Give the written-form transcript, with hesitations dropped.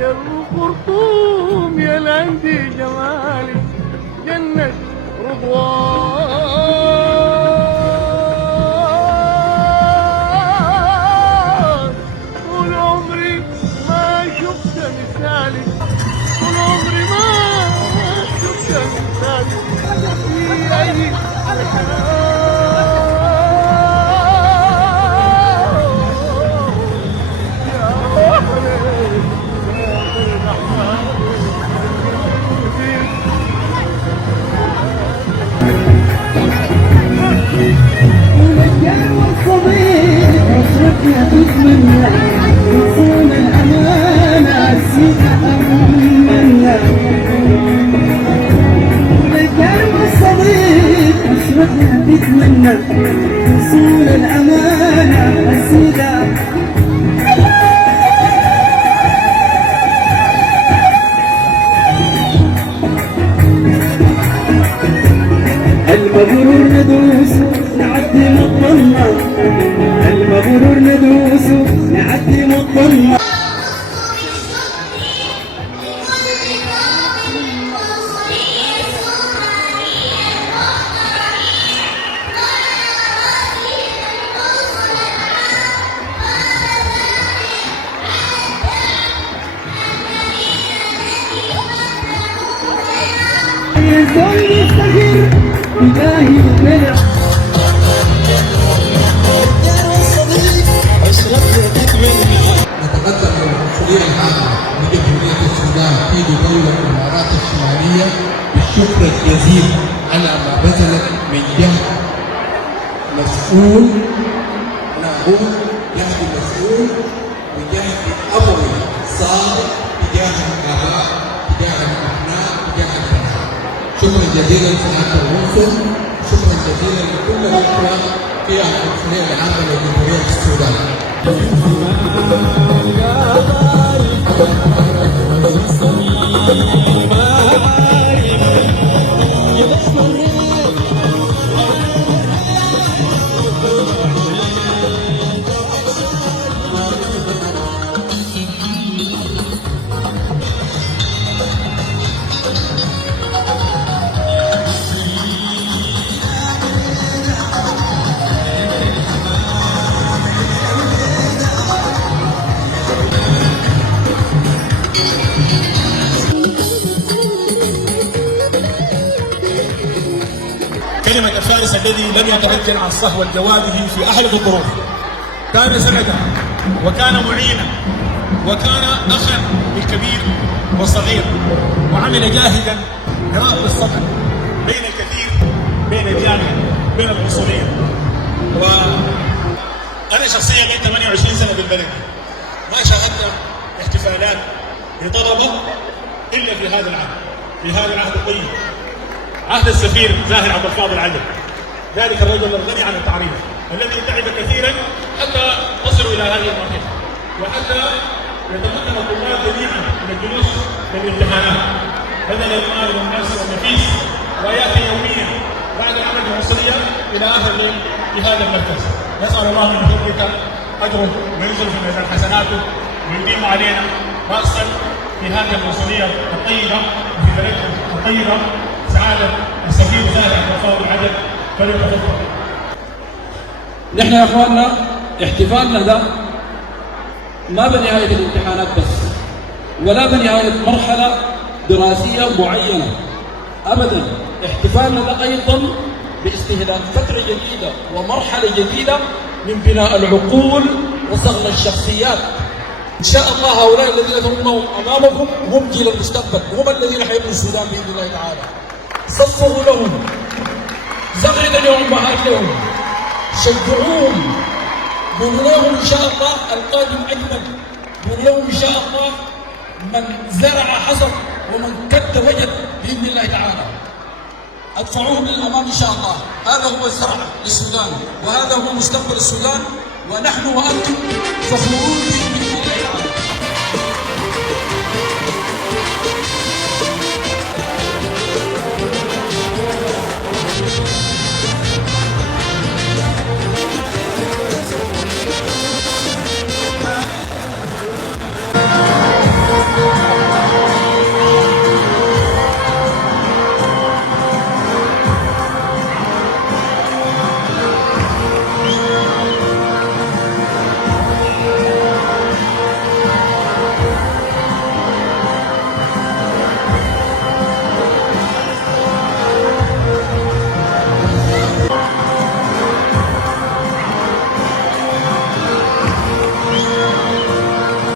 يا الخرطوم يا العندي جمالي جنة رضوان. طول عمري ما شفت مثالي، طول عمري ما شفت مثالي في أي تتمنى وصول الأمانة أمنا والرجال والصديق أشرفنا تتمنى وصول الأمانة السيدة. المغرور ندوس نعدي مطمنا، المغرور ندوس نعدي مطمنا. يزول يستغير بجاهي المنع نتقدم للمسؤولية العامة لجمهورية السودان في دولة الإمارات الشمالية بالشكر الجزيل على ما بذلت من جهد مسؤول، هو جهد مسؤول وجهد أبوي صادق تجاه الآباء تجاه الأبناء تجاه البنات. شكرا جزيلا سعادة القنصل، شكرا جزيلا لكل الأخوة في المسؤولية العامة لجمهورية السودان. كلمة الفارس الذي لم يتهجر عن صهوة جواده في أحلى الظروف، كان سندا وكان معينا وكان أخا للكبير والصغير، وعمل جاهدا لرأب الصدر بين الكثير بين الجامعة بين العنصرية. وأنا شخصيا بقيت 28 سنة بالبلد، ما شاهدت احتفالات لطلبة إلا في هذا العهد، في هذا العهد الطيب، عهد السفير زاهر عبد الفاضل عجل، ذلك الرجل الغني عن التعريف الذي تعب كثيرا حتى تصلوا الى هذه المرحله، وحتى يتمكن الطلاب جميعا من الجلوس للامتحانات بدل المال والناس والنفيس، وياتي يوميا بعد العمل العنصريه الى اخر الليل في هذا المركز. نسال الله من فضلك اجره وينزل في ميزان حسناته ويديم علينا راسا في هذه العنصريه الطيبه وفي بلدكم الطيبه. سعادة السفير زاهر عبد الفاضل العجل فليتفضل. نحن يا اخواننا احتفالنا ده ما بنهاية الامتحانات بس، ولا بنهاية مرحلة دراسية معينة ابدا. احتفالنا ده ايضا باستهداف فترة جديدة ومرحلة جديدة من بناء العقول وصقل الشخصيات. ان شاء الله هؤلاء الذين ترونهم امامكم هم جيل المستقبل، هم الذين حيبنوا السودان باذن الله تعالى. صفقوا لهم، زغرد الامهات لهم، شجعوهم، قولوا لهم ان شاء الله القادم اجمل، قولوا لهم ان شاء الله من زرع حصد ومن كد وجد باذن الله تعالى. ادفعوهم للامام ان شاء الله. هذا هو الزرع للسودان، وهذا هو مستقبل السودان، ونحن وانتم فخورون به.